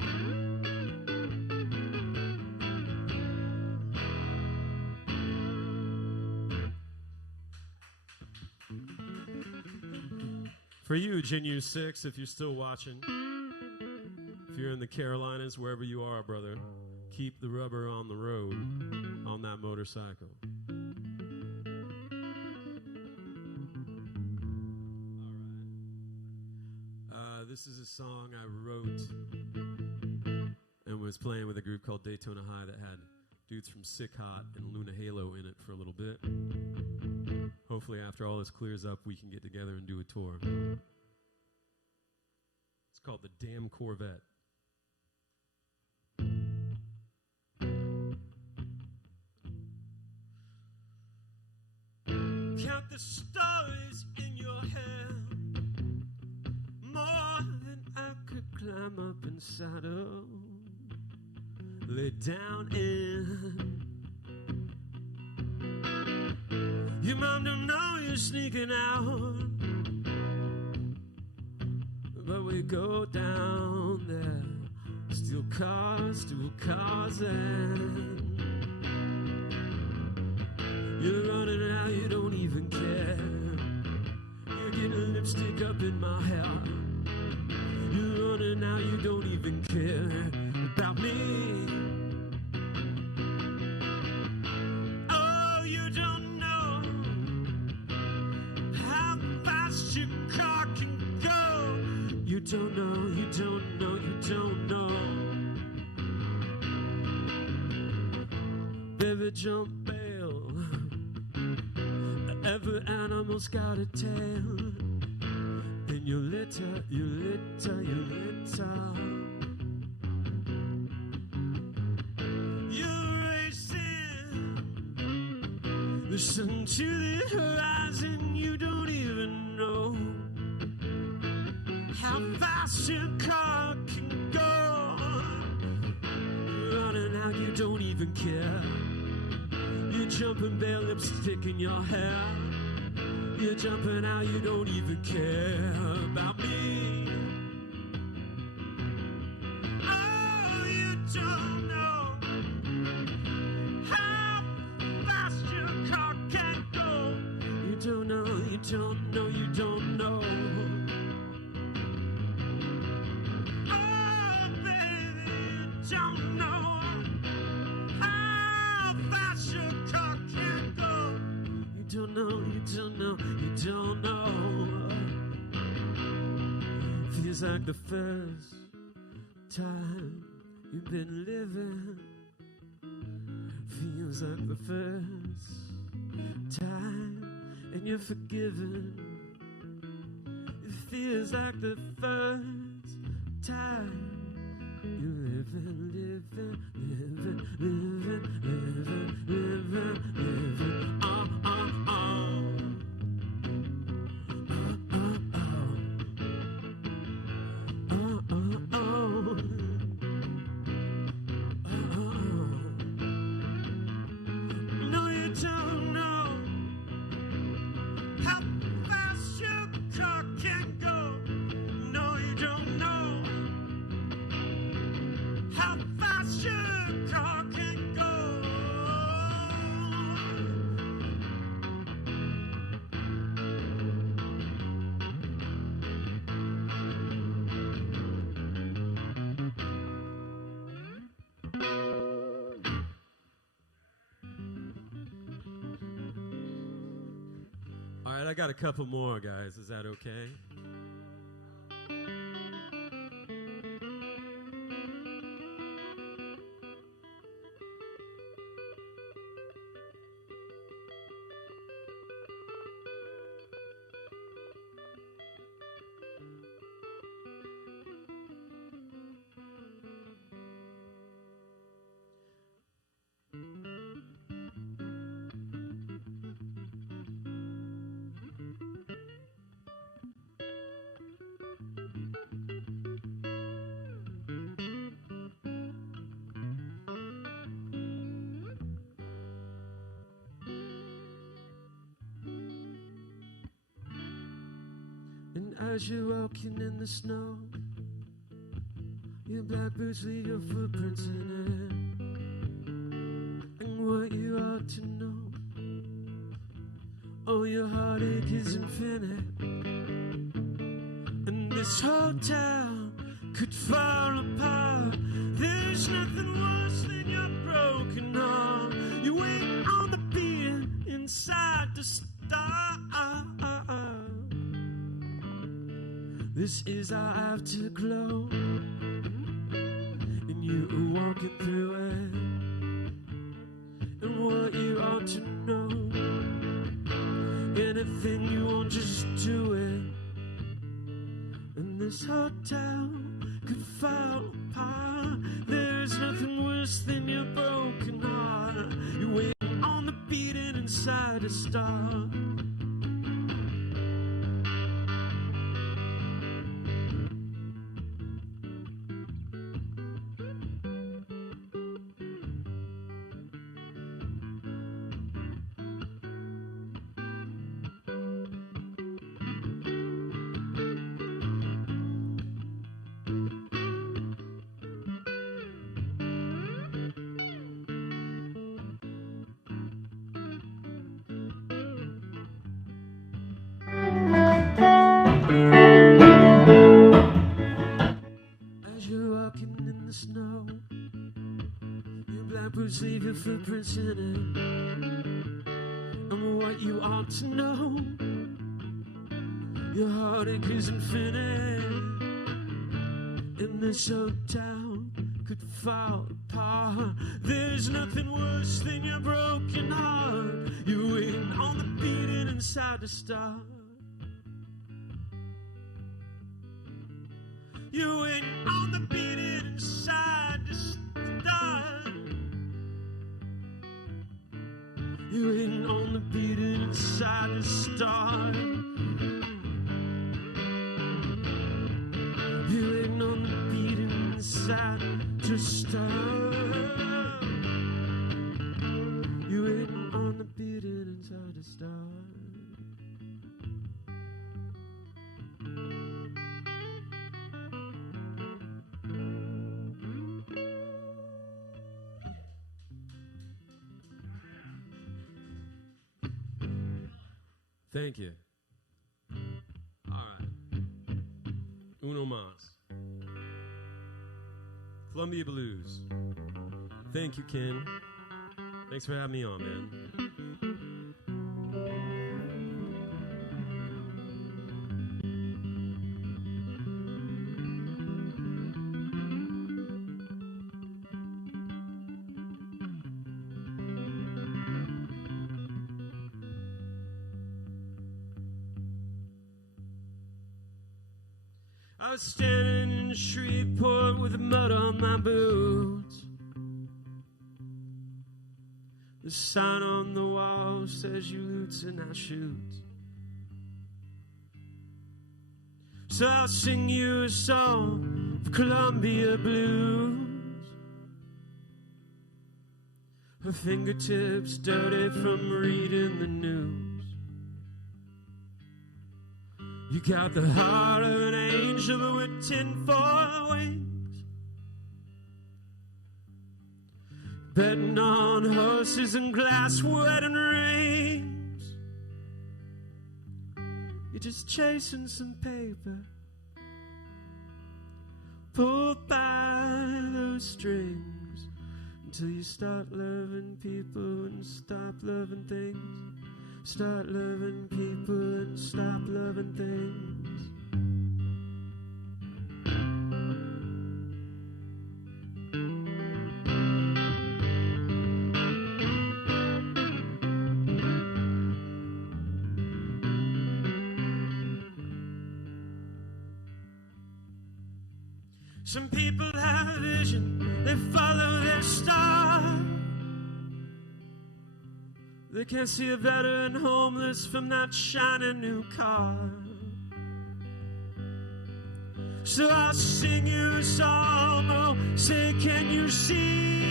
For you, Genu 6, if you're still watching, if you're in the Carolinas, wherever you are, brother, keep the rubber on the road on that motorcycle. All right. This is a song I wrote and was playing with a group called Daytona High that had dudes from Sick Hot and Luna Halo in it for a little bit. Hopefully after all this clears up, we can get together and do a tour. It's called The Damn Corvette. Count the stories in your head, more than I could climb up inside of. Lay down in. Your mom don't know you're sneaking out, but we go down there. Steal cars, and you're running out, you don't even care. You're getting lipstick up in my hair. You're running out, you don't even care about me. Oh, you don't know how fast your car can go. You don't know, you don't know, you don't know. Baby, jump bail. Every animal's got a tail. And you litter. You're racing. Listen to the horizon. You don't even know how fast your car can go. You're running out, you don't even care. You're jumping, bare lipstick in your hair. You're jumping out, you don't even care about me. Oh, you don't know how fast your car can go. You don't know, you don't know, you don't know. Oh, baby, you don't know how fast your car can go. You don't know, you don't know, you don't know. Feels like the first time you've been living. Feels like the first time and you're forgiven. It feels like the first time you're living. Oh, oh, oh. Oh, how fast your car can go. No, you don't know how fast your car can go. All right, I got a couple more, guys. Is that okay? And as you're walking in the snow, your black boots leave your footprints in it. And what you ought to know, oh, your heartache is infinite. And this whole town could fall apart. There's nothing worse than your broken heart. You wait on the beat inside the start. This is our afterglow, and you are walking through it. And what you ought to know, anything you want, just do it. And this whole town could fall apart. There's nothing worse than your broken heart. You're waiting on the beating inside the star. As you're walking in the snow, your black boots leave your footprints in it. And what you ought to know, your heartache is infinite. And this old town could fall apart. There's nothing worse than your broken heart. You're waiting on the beating inside the star. You're waiting on the beating inside the star. You're waiting on the beating inside the star. You're waiting on the beating inside the star. You're waiting on the beating inside the star. Thank you. All right. Uno mas. Columbia Blues. Thank you, Ken. Thanks for having me on, man. I was standing in Shreveport with the mud on my boots. The sign on the wall says you loot and I shoot. So I'll sing you a song of Columbia Blues. Her fingertips dirty from reading the news. You got the heart of an angel but with tinfoil wings, betting on horses and glass wedding rings. You're just chasing some paper pulled by those strings until you start loving people and stop loving things. Start loving people and stop loving things. Some people have vision, they follow their star. They can't see a veteran homeless from that shiny new car. So I'll sing you a song, oh, say can you see?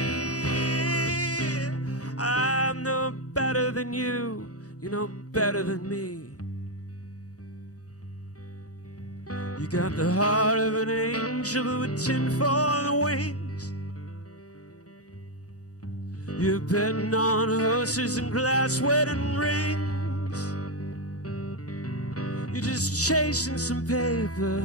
I'm no better than you, you're no better than me. You got the heart of an angel with tinfoil wings. You're betting on horses and glass wedding rings. You're just chasing some paper.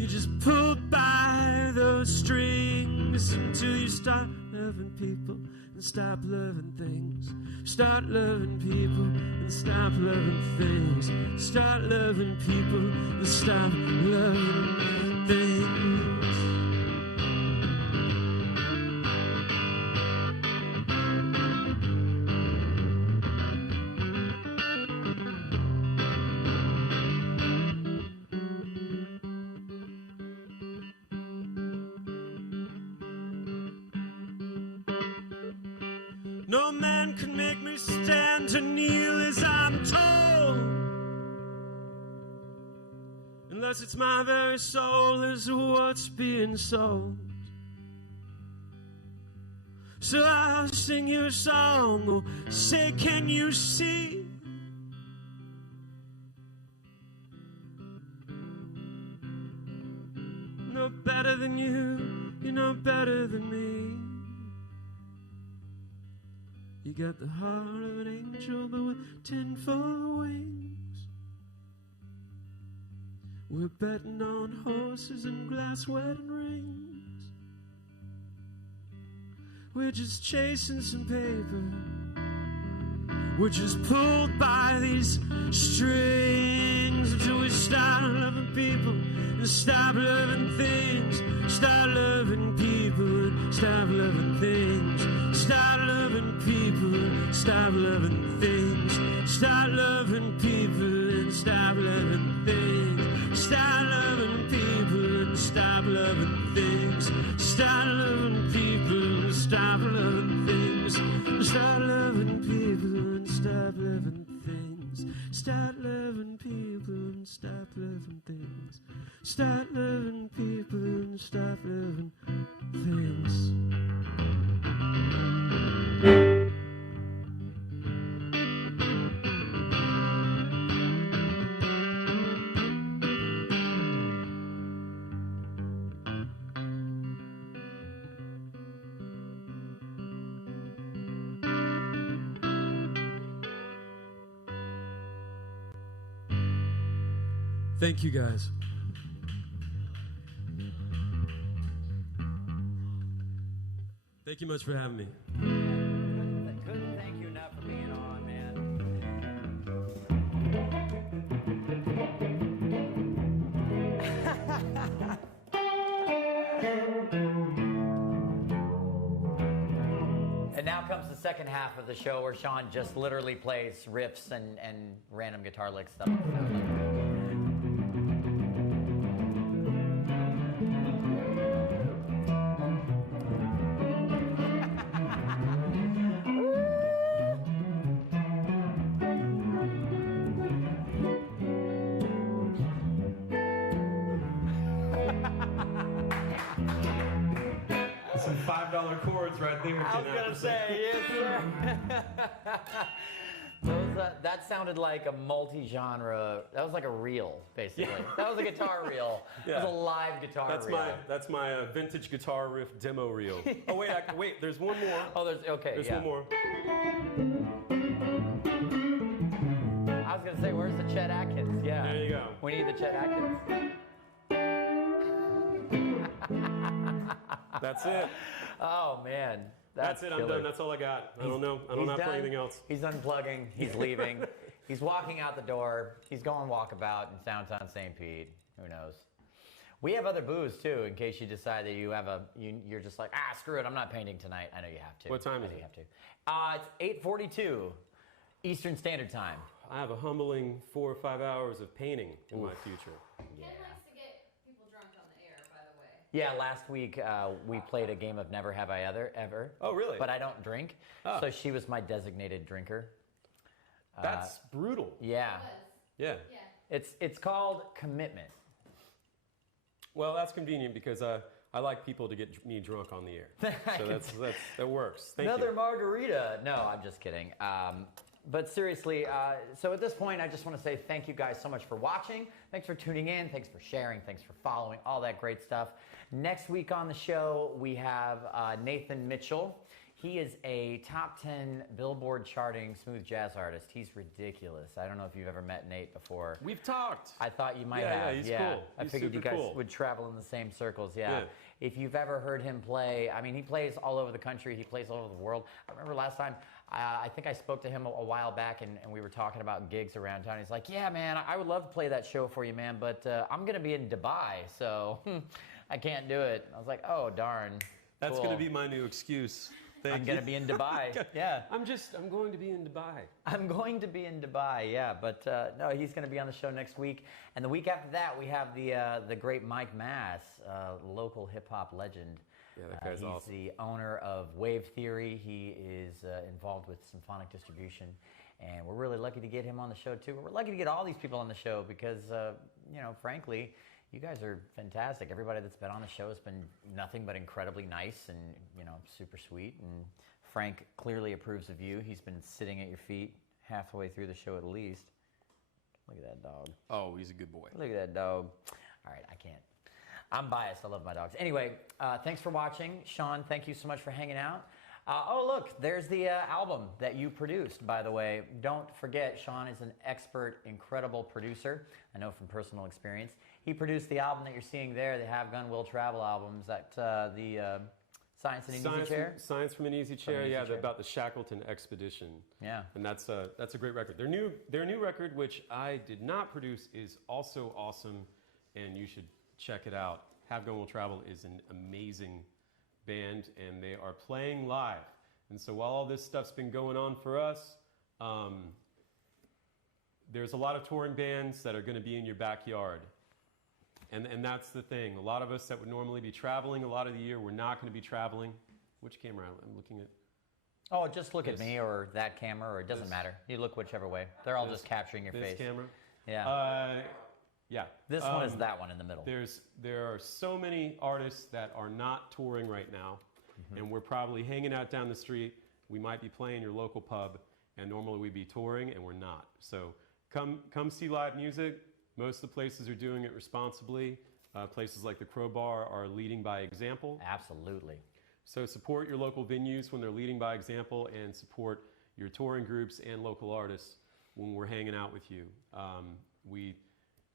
You just pulled by those strings until you start loving people and stop loving things. Start loving people and stop loving things. Start loving people and stop loving things. No man can make me stand to kneel as I'm told, unless it's my very soul is what's being sold. So I'll sing you a song, oh, say can you see? No better than you, you're no better than me. You got the heart of an angel, but with tinfoil wings. We're betting on horses and glass wedding rings. We're just chasing some paper. We're just pulled by these strings until we start loving people and stop loving things. Start loving people and stop loving things. Start loving people and stop loving things. Start loving people and stop loving things. Start loving people and stop loving things. Start loving people and stop loving things. Start loving people and stop loving things. Start loving people and stop loving things. Start loving people and stop loving things. Thank you, guys. Thank you much for having me. Couldn't thank you enough for being on, man. And now comes the second half of the show where Shawn just literally plays riffs and random guitar lick stuff. Some $5 chords right there. I was gonna say, yes, sir. Those that sounded like a multi-genre. That was like a reel, basically. Yeah. That was a guitar reel. Yeah. It was a live guitar reel. That's my vintage guitar riff demo reel. Oh wait, there's one more. Oh, there's one more. I was gonna say, where's the Chet Atkins? Yeah. There you go. We need the Chet Atkins. That's it. Oh man. That's it. I'm killer. done. That's all I got. I don't know. I don't have to play anything else. He's unplugging. He's leaving. He's walking out the door. He's going walkabout in downtown St. Pete. Who knows? We have other booze too, in case you decide that you're just like, screw it. I'm not painting tonight. I know you have to. What time is You it? have to. It's 8:42 Eastern Standard Time. I have a humbling 4 or 5 hours of painting in my future. Yeah. Ken likes to get people drunk on the air, by the way. Yeah, last week we played a game of Never Have I Ever. Oh, really? But I don't drink, Oh. so she was my designated drinker. That's brutal. Yeah, Was. Yeah. Yeah. it's called commitment. Well, that's convenient because I like people to get me drunk on the air. So that works. Thank Another you. margarita. No, I'm just kidding. But seriously, so at this point, I just want to say thank you guys so much for watching. Thanks for tuning in. Thanks for sharing. Thanks for following. All that great stuff. Next week on the show, we have Nathan Mitchell. He is a top 10 Billboard charting smooth jazz artist. He's ridiculous. I don't know if you've ever met Nate before. We've talked. I thought you might Yeah, have. he's cool. I He's figured you super guys cool. would travel in the same circles. Yeah. Yeah. If you've ever heard him play, I mean, he plays all over the country. He plays all over the world. I remember last time, I think I spoke to him a while back, and we were talking about gigs around town. He's like, yeah, man, I would love to play that show for you, man, but I'm going to be in Dubai, so I can't do it. I was like, oh, darn. That's Cool. going to be my new excuse. I'm going to be in Dubai. Yeah. I'm going to be in Dubai. I'm going to be in Dubai, yeah. But no, he's going to be on the show next week. And the week after that, we have the great Mike Mass, local hip-hop legend. Yeah, that guy's he's awesome. the owner of Wave Theory. He is involved with symphonic distribution. And we're really lucky to get him on the show, too. We're lucky to get all these people on the show because, frankly, you guys are fantastic. Everybody that's been on the show has been nothing but incredibly nice and, super sweet. And Frank clearly approves of you. He's been sitting at your feet halfway through the show at least. Look at that dog. Oh, he's a good boy. Look at that dog. All right, I can't. I'm biased. I love my dogs. Anyway, thanks for watching. Shawn, thank you so much for hanging out. Look, there's the album that you produced, by the way. Don't forget, Shawn is an expert, incredible producer. I know from personal experience. He produced the album that you're seeing there, the Have Gun Will Travel albums, that the Science in an Easy Chair. Science from an Easy Chair. Easy Chair. About the Shackleton expedition. Yeah. And that's a great record. Their new record, which I did not produce, is also awesome, and you should check it out. Have Gun Will Travel is an amazing band, and they are playing live. And so while all this stuff's been going on for us, there's a lot of touring bands that are going to be in your backyard. And that's the thing. A lot of us that would normally be traveling a lot of the year, we're not going to be traveling. Which camera I'm looking at? Oh, just look at This. me or that camera, or it doesn't matter. You look whichever way. They're all This- just capturing your This face. camera? Yeah. Yeah. This one is that one in the middle. There are so many artists that are not touring right now, and we're probably hanging out down the street. We might be playing your local pub, and normally we'd be touring, and we're not. So come see live music. Most of the places are doing it responsibly. Places like the Crowbar are leading by example. Absolutely. So support your local venues when they're leading by example, and support your touring groups and local artists when we're hanging out with you.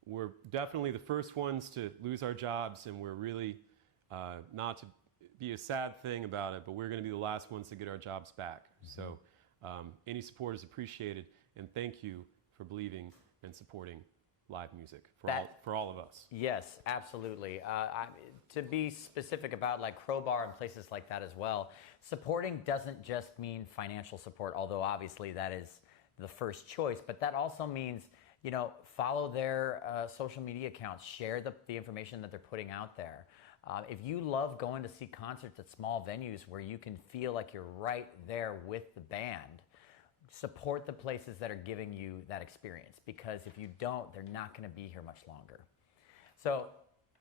We're definitely the first ones to lose our jobs, and we're really, not to be a sad thing about it, but we're going to be the last ones to get our jobs back. So any support is appreciated, and thank you for believing and supporting live music for all of us. Yes, absolutely. To be specific about like Crowbar and places like that as well, supporting doesn't just mean financial support, although obviously that is the first choice, but that also means, follow their social media accounts, share the information that they're putting out there. If you love going to see concerts at small venues where you can feel like you're right there with the band, support the places that are giving you that experience, because if you don't, they're not going to be here much longer. So,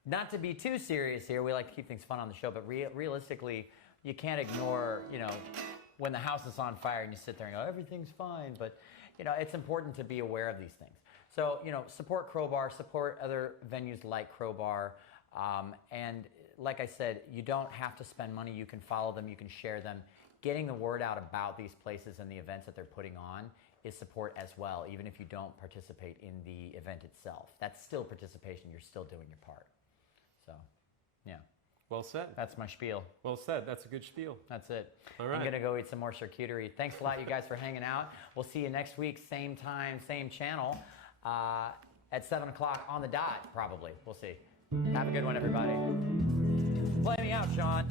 not to be too serious here, we like to keep things fun on the show, but realistically, you can't ignore, when the house is on fire and you sit there and go, everything's fine, but it's important to be aware of these things. So, support Crowbar, support other venues like Crowbar. And like I said, you don't have to spend money. You can follow them. You can share them. Getting the word out about these places and the events that they're putting on is support as well, even if you don't participate in the event itself. That's still participation. You're still doing your part. So, yeah. Well said. That's my spiel. Well said. That's a good spiel. That's it. All right. I'm going to go eat some more charcuterie. Thanks a lot, you guys, for hanging out. We'll see you next week, same time, same channel, at 7 o'clock on the dot, probably. We'll see. Have a good one, everybody. Play me out, Shawn.